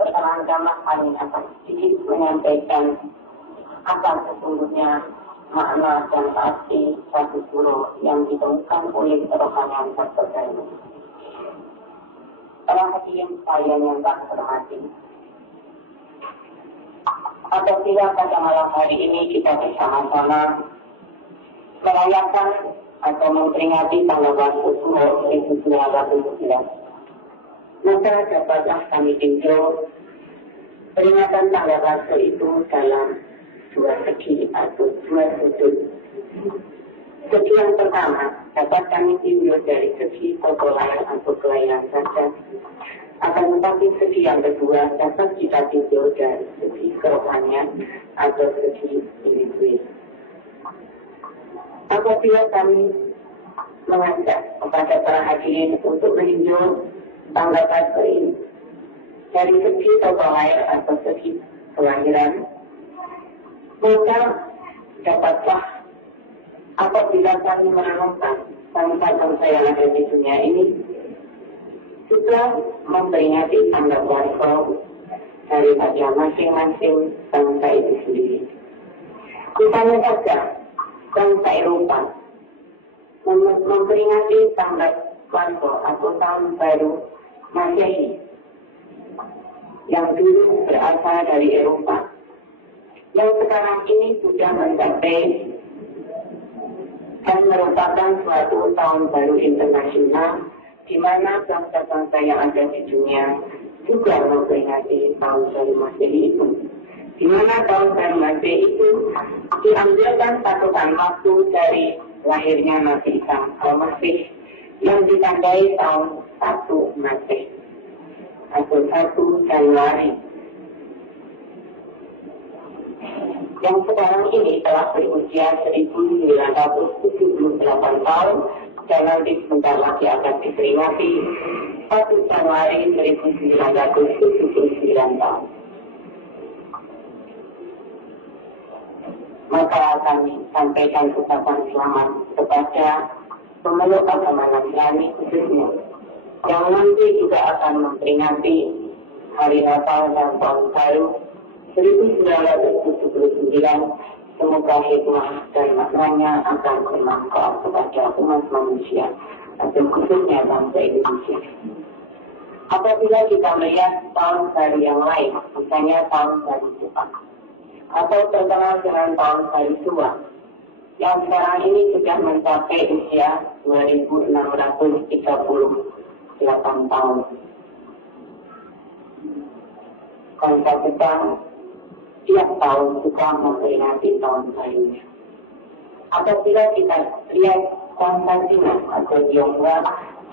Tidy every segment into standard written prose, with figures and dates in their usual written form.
pertama-tama kami akan sedikit menyampaikan apa sesungguhnya makna dan arti satu suro yang ditemukan oleh rohanian tertentu. Para hadirin sekalian yang tak terhormati, apabila pada malam hari ini kita bersama-sama merayakan atau memperingati tanggal 19 maka dapatlah kami tinjau peringatan tanggal waktu itu dalam dua segi atau dua sudut. Segi yang pertama dapat kami tinjau dari segi popularitas atau kelahiran saja. Akan tetapi segi yang kedua dapat kita tinjau dari segi kerohanian atau segi spiritual. Apabila kami mengajak kepada para hadirin untuk meninjau tanggapan ini dari segi popularitas atau segi kelahiran, maka dapatlah apabila kami merenungkan bangsa-bangsa yang ada di dunia ini juga memperingati tanggal warga daripada masing-masing bangsa itu sendiri. Misalnya saja bangsa Eropa memperingati tanggal warga atau tahun baru Masehi yang dulu berasal dari Eropa, yang sekarang ini sudah mencapai dan merupakan suatu tahun baru internasional di mana bangsa-bangsa yang ada di dunia juga memperingati tahun baru Masehi itu. Di mana tahun baru Masehi itu diambilkan patokan waktu dari lahirnya Nabi Isa Al-Masih yang ditandai tahun 1 Masehi atau 1 Januari. Yang sekarang ini telah berusia 1978 tahun dan nanti sebentar lagi akan diperingati 1 Januari 1979 tahun. Maka kami sampaikan ucapan selamat kepada pemeluk agama Nasrani khususnya yang nanti juga akan memperingati hari Natal dan Tahun Baru 1979. Semoga hikmah dan maknanya akan bermanfaat kepada umat manusia atau khususnya bangsa Indonesia. Apabila kita melihat tahun baru yang lain, misalnya tahun baru Jepang atau terkenal dengan tahun baru Tua yang sekarang ini sudah mencapai usia 2638 tahun. Bangsa Jepang tiap tahun juga memperingati tahun barunya. Apabila kita lihat Konstantina atau Tiongkok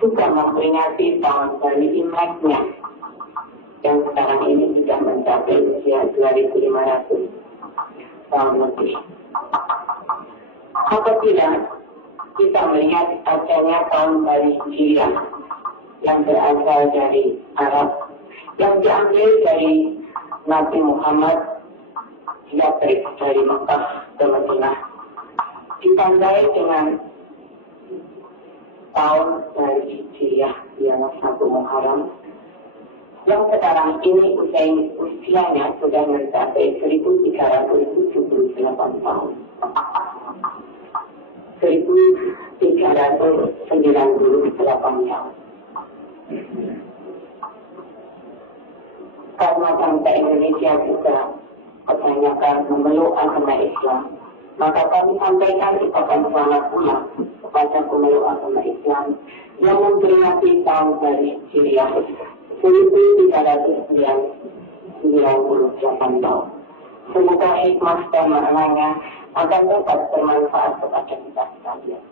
juga memperingati tahun baru Imleknya yang sekarang ini sudah mencapai usia 2500 tahun lebih. Apabila kita melihat adanya tahun baru Hijriah yang berasal dari Arab, yang diambil dari Nabi Muhammad hijrah dari Mekah ke Madinah, ditandai dengan tahun baru Hijriah ialah 1 Muharram, yang sekarang ini usianya sudah mencapai 1378 tahun. 1398 tahun. Karena bangsa Indonesia juga kebanyakan memeluk agama Islam, maka kami sampaikan ucapan selamat pula kepada pemeluk agama Islam yang memperingati tahun baru Hijriah 1398 tahun. Semoga hikmah dan maknanya akan dapat bermanfaat kepada kita sekalian.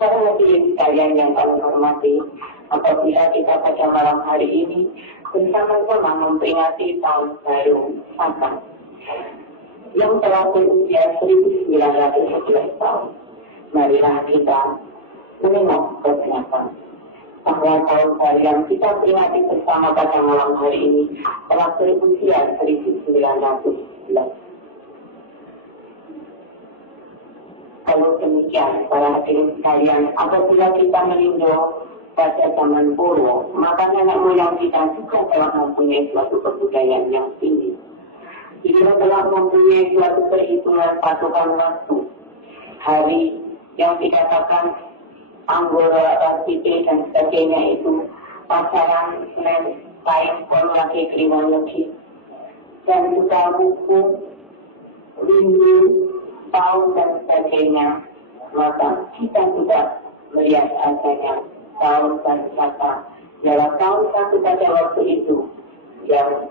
Para hadirin sekalian yang kami hormati, apabila kita pada malam hari ini bersama-sama memperingati tahun baru Saka yang telah berusia 1911 tahun, marilah kita menengok ke belakang bahwa tahun baru yang kita peringati bersama pada malam hari ini telah berusia 1911. Kalau demikian, para hadirin sekalian, apabila kita meninjau pada zaman Purwo, maka nenek moyang kita juga telah mempunyai suatu kebudayaan yang tinggi. Dia telah mempunyai suatu perhitungan patokan waktu, hari yang dikatakan Anggora, Rasiti, dan sebagainya itu, pasaran, Senin, Kain, Polmaki, Kriminologi, dan juga buku, minggu, tahun, dan sebagainya. Maka kita juga melihat adanya tahun dan kata dalam tahun satu pada waktu itu yang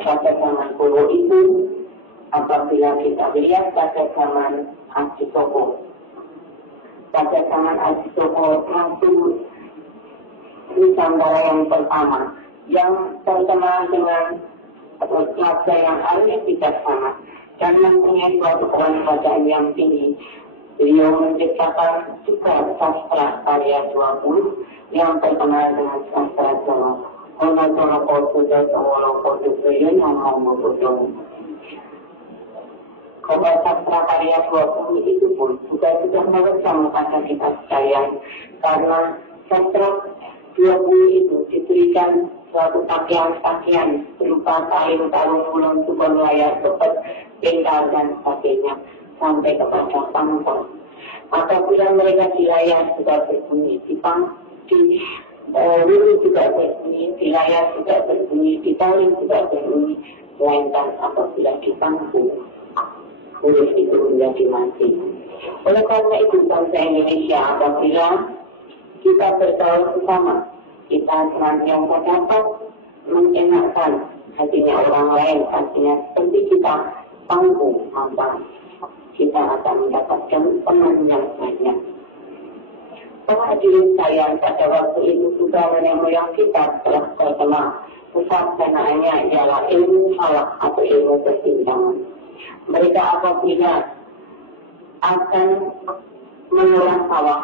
pada zaman Purwo itu, apabila kita lihat pada zaman Asitoko, pada zaman Asitoko langsung Nusantara yang pertama yang terkenal dengan raja yang alim bijaksana dan mempunyai suatu kewaspadaan yang tinggi. Beliau menciptakan juga sastra karya 20 yang terkenal dengan sastra Jawa. Ono-ono kododo, ono kododo, yang mau kododo. Kalau sastra karya 20 itu pun juga sudah merekam pada kita sekalian, karena sastra 20 itu diberikan suatu pakaian-pakaian berupa kain, kalung, ulun, tukon, layar, sepet, penggal, dan sebagainya, sampai kepada pangkal. Apabila mereka di layar sudah berbunyi, di lulu juga berbunyi, di layar juga berbunyi, di tali juga berbunyi, melainkan apabila di pangkal, huruf itu menjadi mati. Oleh karena itu, bangsa Indonesia apabila kita bergaul bersama, kita senantiasa dapat mengenakkan hatinya orang lain, artinya seperti kita panggung, maka kita akan mendapatkan teman yang banyak. Hadirin sekalian, pada waktu itu juga nenek moyang kita telah terkenal usahaannya ialah ilmu falak atau ilmu pertimbangan. Mereka apabila akan mengolah sawah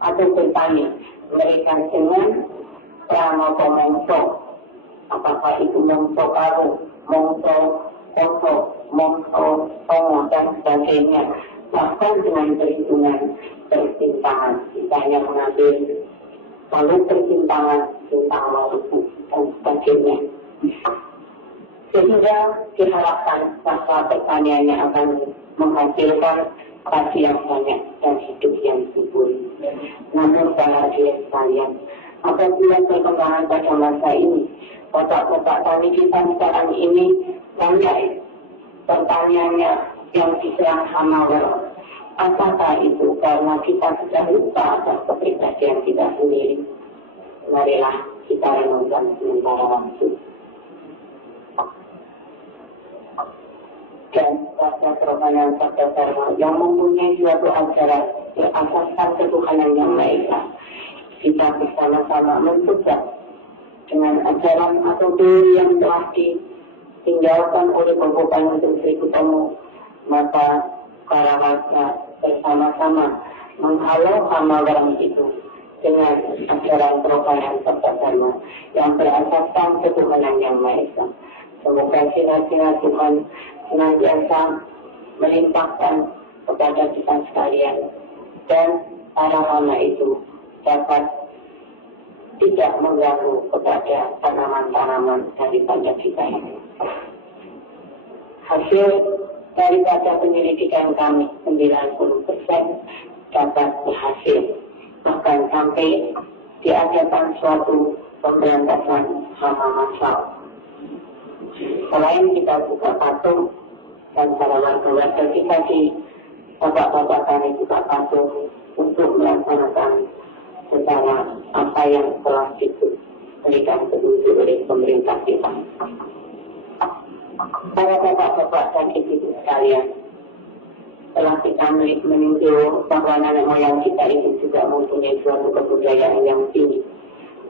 atau bertani, mereka dengan pramata mongso, apakah itu mongso karu, mongso koso, mongso songo, dan sebagainya. Bahkan dengan perhitungan persimpangan, kita hanya mengambil lalu persimpangan tentang waktu dan sebagainya. Sehingga diharapkan bahwa pertaniannya akan menghasilkan padi yang banyak dan hidup yang subur. Namun para hadirin sekalian, apabila perkembangan pada masa ini, kotak-kotak tani kita sekarang ini banyak pertaniannya yang diserang hama. Apakah itu karena kita sudah lupa atas kepribadian kita sendiri? Marilah kita renungkan sementara waktu. Dan pada perorangan pada Dharma yang mempunyai suatu ajaran berasaskan ketuhanan yang Maha Esa, kita bersama-sama mencoba dengan ajaran atau teori yang telah ditinggalkan oleh Bapak Nuntun Sri Kutomo, maka para warga bersama-sama menghalau hama orang itu dengan ajaran perorangan pada Dharma yang berasaskan ketuhanan yang Maha Esa. Semoga sinar-sinar Tuhan senantiasa melimpahkan kepada kita sekalian dan para hama itu dapat tidak mengganggu kepada tanaman-tanaman daripada kita ini. Hasil daripada penyelidikan kami 90% dapat berhasil, bahkan sampai diadakan suatu pemberantasan hama massal. Selain kita juga patuh dan para warga-warga kita di bapak-bapak kami juga patuh untuk melaksanakan secara apa yang telah diberikan petunjuk oleh pemerintah kita. Para bapak-bapak dan ibu sekalian, telah kita meninjau bahwa nenek moyang kita itu juga mempunyai suatu kebudayaan yang tinggi.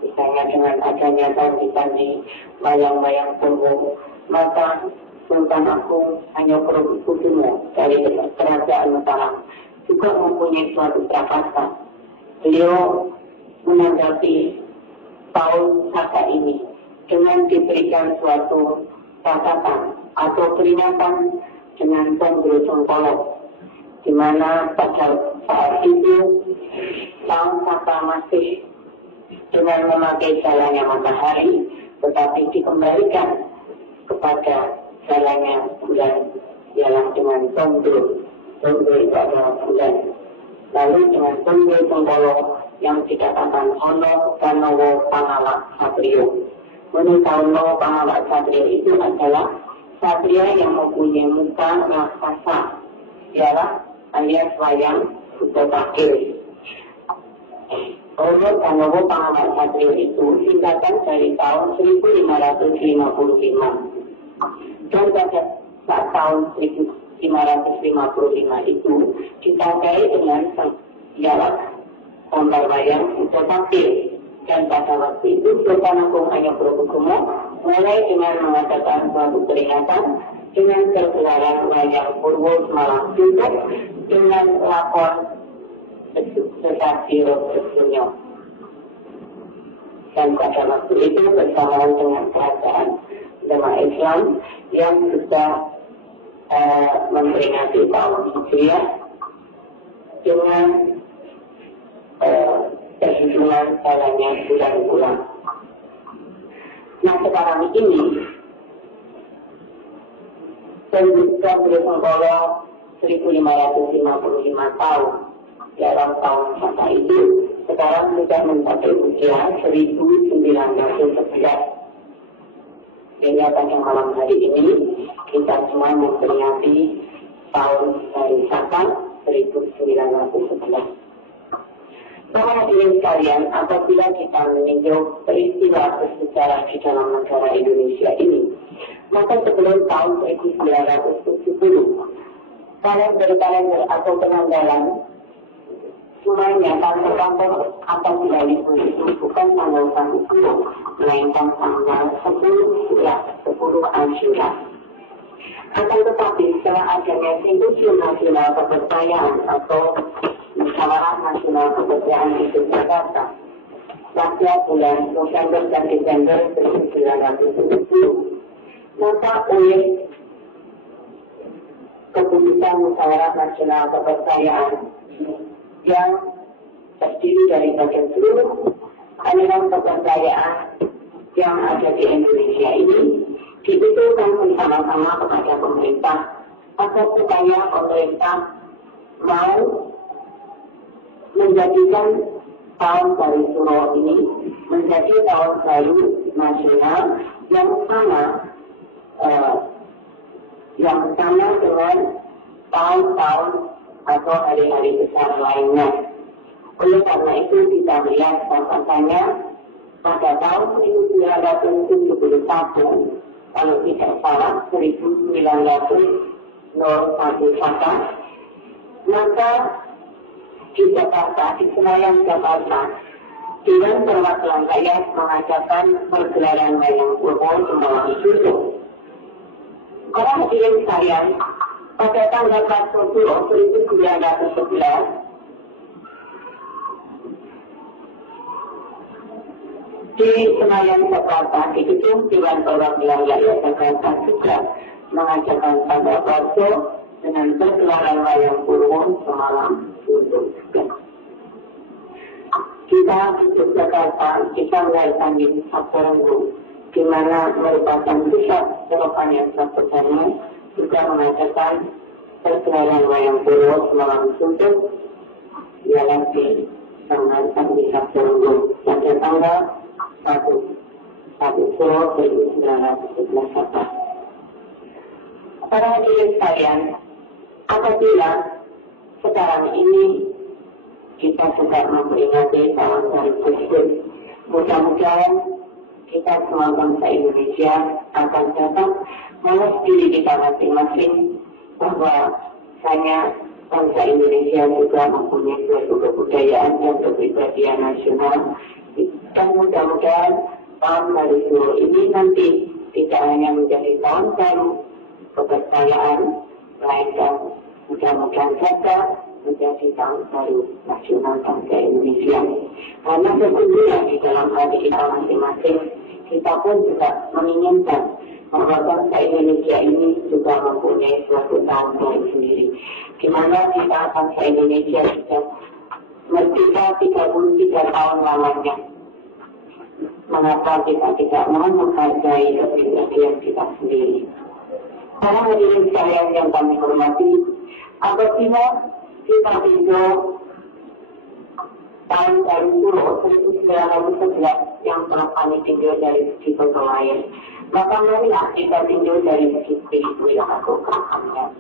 Misalnya dengan adanya tadi bayang-bayang Purwo, maka Sultan Agung Hanyokrokusumo dari Kerajaan Mataram juga mempunyai suatu prakarsa. Beliau menanggapi tahun Saka ini dengan diberikan suatu catatan atau peringatan dengan Ponggro Songkolo, di mana pada Saat itu tahun Saka masih dengan memakai jalannya matahari, tetapi dikembalikan kepada jalannya bulan, ialah dengan tondo. Tondo itu adalah bulan. Lalu dengan tondo Sengkolo yang dikatakan Ono Kanowo Pangawak Satrio. Menurut Ono Pangawak Satrio itu adalah satria yang mempunyai muka raksasa, ialah alias wayang Buto Pakil. Ono Kanowo Pangawak Satrio itu singkatan dari tahun 1555. Dan pada saat tahun 1555 itu ditandai dengan ialah gambar wayang Buto Pakil. Dan pada waktu itu Sultan Agung Hayangkusumo mulai dengan mengadakan suatu peringatan dengan pergelaran wayang Purwo Semalang Suntuk dengan lakon Sesasi Robertsunyo. Dan pada waktu itu bersamaan dengan kerajaan Jemaah Islam yang sudah memperingati tahun Hijriah dengan kehidupan jalannya bulan-bulan. Nah sekarang ini Sengkolo 1555 tahun dalam tahun masa itu sekarang sudah mencapai usia 1911. Sehingga pada malam hari ini kita semua memperingati tahun dari Saka 1911. Para hadirin sekalian, apabila kita meninjau peristiwa bersejarah di dalam negara Indonesia ini, maka sebelum tahun 1970, kalender atau penanggalan semuanya kantor-kantor apabila itu bukan tanggal 1, melainkan tanggal 10 Asyura. Akan tetapi setelah adanya Simposium Nasional Kepercayaan atau Musyawarah Nasional Kepercayaan di Jakarta pada bulan November dan Desember 1970, maka oleh keputusan Musyawarah Nasional Kepercayaan yang terdiri daripada seluruh aliran kepercayaan yang ada di Indonesia ini diusulkan bersama-sama kepada pemerintah agar supaya pemerintah mau menjadikan tahun baru Suro ini menjadi tahun baru nasional yang sama dengan tahun-tahun atau hari-hari besar lainnya. Oleh karena itu kita melihat bahwasanya pada tahun 1971 kalau tidak salah 1901 maka di Jakarta, di Senayan Jakarta, Dewan Perwakilan Rakyat mengadakan pergelaran wayang Purwo Semalang Suntuk. Para hadirin sekalian, pada tanggal 1 1911 di Senayan Jakarta, di gedung Dewan Perwakilan Rakyat Jakarta juga mengadakan tanda bakso dengan pergelaran wayang Purwo Semalang Suntuk. Kita di Yogyakarta, kita merayakan di Saporenggo, di mana merupakan pusat kerohanian Sabtono, juga mengadakan pergelaran wayang Purwo Semalang Suntuk yang diselenggarakan di Saporenggo pada tanggal 1 Suro 1911. Para hadirin sekalian, apabila sekarang ini kita sedang memperingati tahun baru tersebut, mudah-mudahan kita semua bangsa Indonesia akan dapat memenuhi diri kita masing-masing bahwa hanya bangsa Indonesia juga mempunyai suatu kebudayaan dan kepribadian nasional. Dan mudah-mudahan tahun baru Suro ini nanti tidak hanya menjadi tahun baru kepercayaan, melainkan mudah-mudahan juga menjadi tahun baru nasional bangsa Indonesia. Karena sesungguhnya di dalam hati kita masing-masing, kita pun juga menginginkan bahwa bangsa Indonesia ini juga mempunyai suatu tanggung sendiri. Di mana kita bangsa Indonesia sudah merdeka 33 tahun lamanya. Mengapa kita tidak mau menghargai kepribadian kita sendiri? Para hadirin sekalian yang kami hormati, apabila kita hidup tahun 1911 yang telah kami tinjau dari segi pegawaian, maka marilah kita tinjau dari segi spiritual atau kerohanian.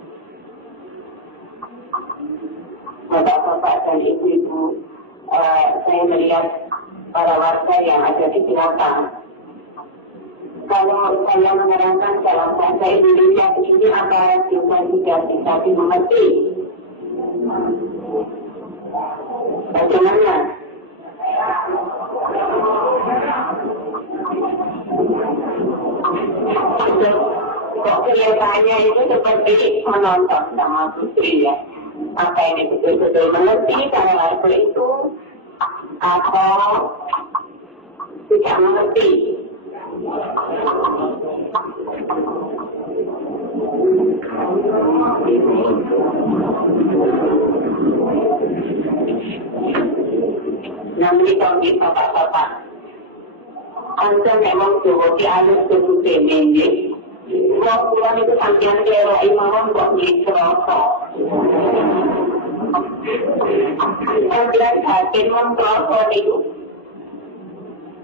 Bapak-bapak dan ibu-ibu, saya melihat para warga yang ada di belakang. Kalau saya menerangkan dalam bahasa Indonesia ini antara juga tidak bisa dimengerti. Bagaimana? Kok kelihatannya itu seperti menonton sama putri ya? Apa ini betul-betul mengerti kalau aku itu atau tidak mengerti? Nah, menikah di bapak-bapak Anda memang jauh di alus ke ini. Kalau pulang itu sampai kira imam kok di serosok. Sampai hati memperosok itu.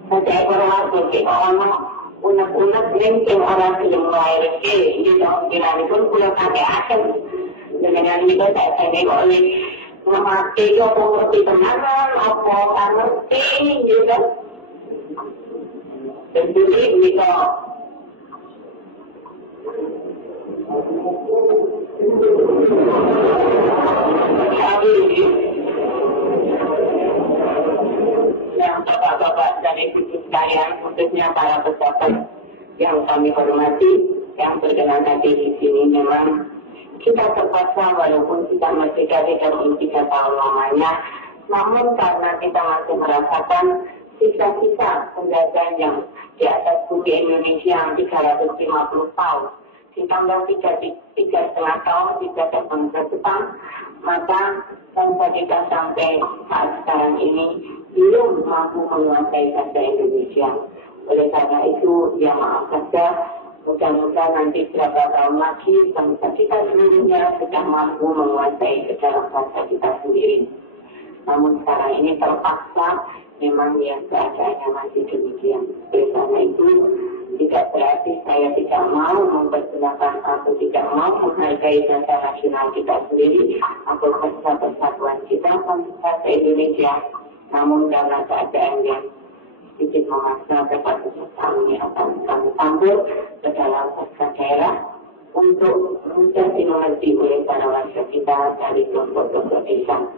Saya berharap orang unek-unek yang orang belum lahir ke ini dong bilang pun pulang sampai akhir. Dengan itu saya tengok oleh mati itu apa ngerti tenanan, apa tak ngerti gitu. Jadi gitu. Yang bapak-bapak dan ibu sekalian, khususnya para pejabat yang kami hormati, yang berkenan hadir di sini, memang kita terpaksa walaupun kita merdeka 33 tahun lamanya, namun karena kita masih merasakan sisa-sisa penjajahan yang di atas bumi Indonesia 350 tahun. Ditambah 3,5 tahun dijajah bangsa Jepang, maka bangsa kita sampai saat sekarang ini belum mampu menguasai bahasa Indonesia. Oleh karena itu, ya maaf saja, mudah-mudahan nanti beberapa tahun lagi bangsa kita seluruhnya sudah mampu menguasai secara bahasa kita sendiri. Namun sekarang ini terpaksa, memang ya keadaannya masih demikian. Oleh karena itu, tidak berarti saya tidak mau mempergunakan atau tidak mau menghargai bahasa nasional kita sendiri atau bahasa persatuan kita bahasa Indonesia. Namun karena keadaan yang sedikit memaksa dapat kami akan kami tampil ke dalam bahasa daerah untuk mudah dimengerti oleh para warga kita dari kelompok-kelompok desa.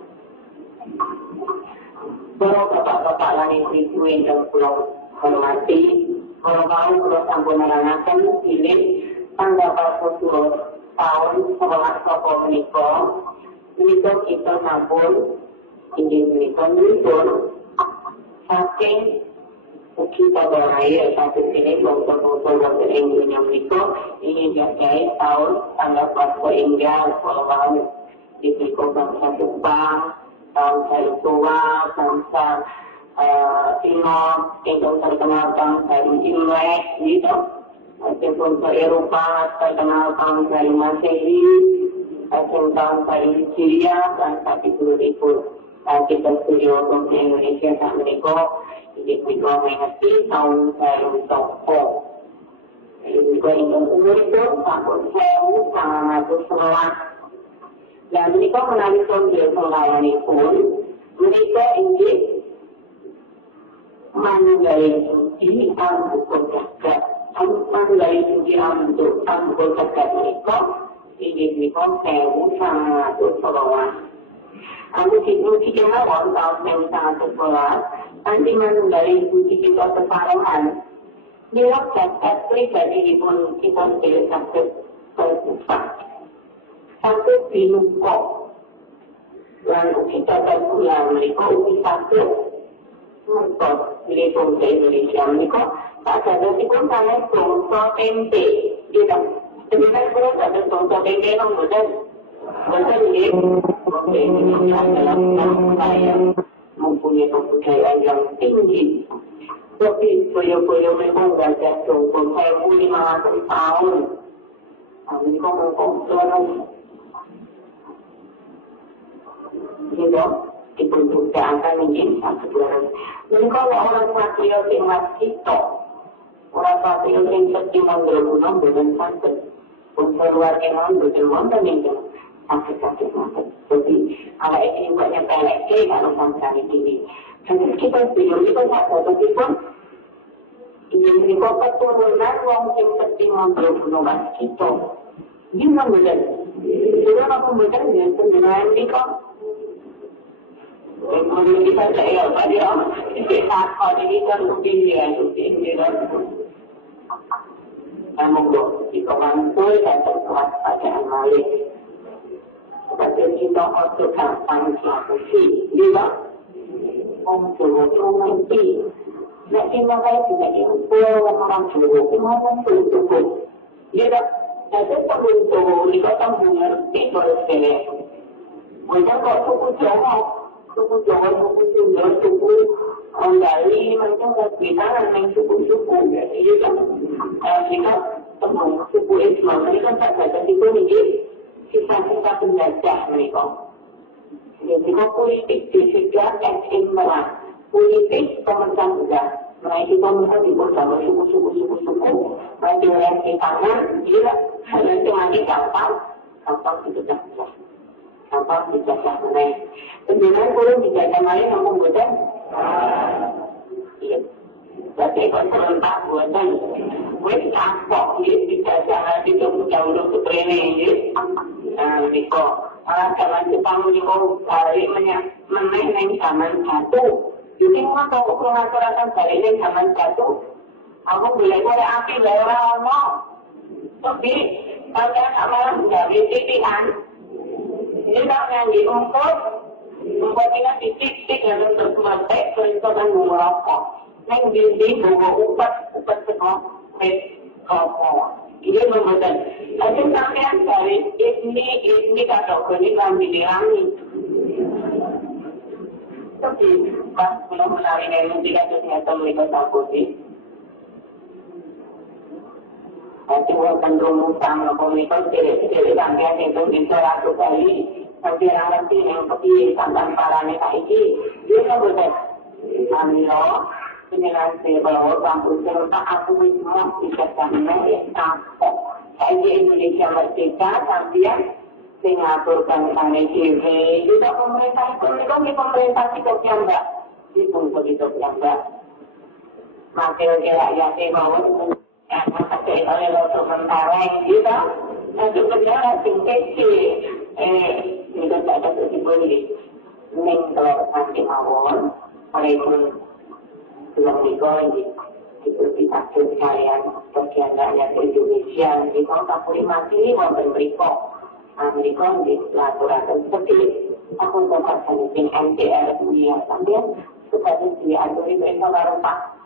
Para bapak-bapak langit itu yang pulau hormati, kalau pulau sampun menerangkan pilih tanggal 40 tahun setelah Sopo menikah kita sampun ingin menikah saking uki pada raya satu sini bangsa-bangsa warga Indonesia menikah ingin jagai tahun tanggal 40 hingga kalau diberikan bangsa Jepang, bangsa Tua, bangsa Timur, itu terkenal bangsa Imlek, gitu. Bangsa Eropa terkenal bangsa Masehi, bangsa Syria, bangsa Timur-Timur. Kita studio untuk Indonesia saat menikah, ini kita mengerti tahun baru Sopo. Jadi kita ingin umur itu tahun 1911. Dan menikah menarik sonjil pengalaman pun, menikah ingin menggali suci ambukur jagat. Menggali suci ambukur jagat menikah, ini menikah 1911. Aku suci kemauan tahun 1911, nanti menggali suci kita sesarangan. Bila jagat pribadi pun kita pilih satu berubah. Satu binukok. Lalu kita berpulang menikah uji satu. Untuk menikah ke Indonesia menikah Sadatipun sanes bangsa tempe, gitu. Sebenarnya kalau ada bangsa tempe yang betul nggih. Oke, ini adalah saya mempunyai kebudayaan yang tinggi. Tapi boyo-boyo memang gajah jongkong 1.500 tahun. Ini kok ngomong terus. Gitu. Diperbudakan ini satu bulan. Jadi kalau orang satrio yang masih itu, orang satrio yang sedih menggerak-gerak dengan sakit, keluar kenan berjemur itu sakit-sakit sakit. Jadi kalau ini banyak pelek, kalau sampai ini. Jadi kita bilang itu satu pun ini kota turunan orang yang sedih menggerak-gerak itu. Gimana betul? Sudah aku betul dia sendirian di kau. Kemudian kita saya pada kita ini kan rutin dia. Namun di kawan tôi dan tempat pada Malik. Pada kita untuk gampang sih, dia untuk nanti. Nak kita kayak tidak diukur orang suruh, gimana suruh. Dia ada perlu di kota mengerti proses. Mungkin kok suku Jawa, suku Sunda, suku Bali, macam kita yang suku-suku, jadi kan kita temu suku Islam, ini kan tak ada itu nih, kita penjajah mereka. Jadi kita politik disediakan imbalan, politik pemerintah juga. Mereka pemerintah dibuat sama suku-suku, berarti orang di tangan, dia hanya cuma gampang itu dah. Gampang dijajah meneng. Sebenarnya kalau dijajah meneng ngomong betul. Iya. Berarti kalau serentak buatan, gue ditampok, dijajah nanti jauh-jauh ke training. Nah, Niko. Zaman Jepang Niko balik meneng zaman satu. Jadi mau tahu pengaturan balik meneng zaman satu. Aku boleh api dari orang-orang. Tapi, kalian malah menjadi titian. Ini tak yang diumpul, membuatnya titik-titik yang untuk memakai perintahkan merokok. Yang dinding bawa upat semua, rokok. Ini membuatkan. Tapi sampai dari ini kata ini kan didilangi. Tapi pas belum menarik ini tidak ternyata mereka takut. Nanti akan rumusan komunitas jadi rangkaian itu bisa satu kali nanti nanti yang seperti tentang parane ini dia kan betul. Amilo penjelasan bahwa kampus serta aku semua bisa sampai tampok. Saya Indonesia merdeka sampai mengaturkan mengenai TV juga pemerintah itu pemerintah itu yang enggak itu begitu yang enggak. Makin rakyatnya mau karena pakai oleh loto mentara gitu, nanti berjalan tinggi itu tak ada terjadi. Neng kalau nanti mawon, mereka belum digoreng diperpisah sekalian bagian rakyat Indonesia di kota Purimati wonten mriko. Amerika di laporan seperti aku membaca di MTR dunia sampai seperti diaduri mereka baru Pak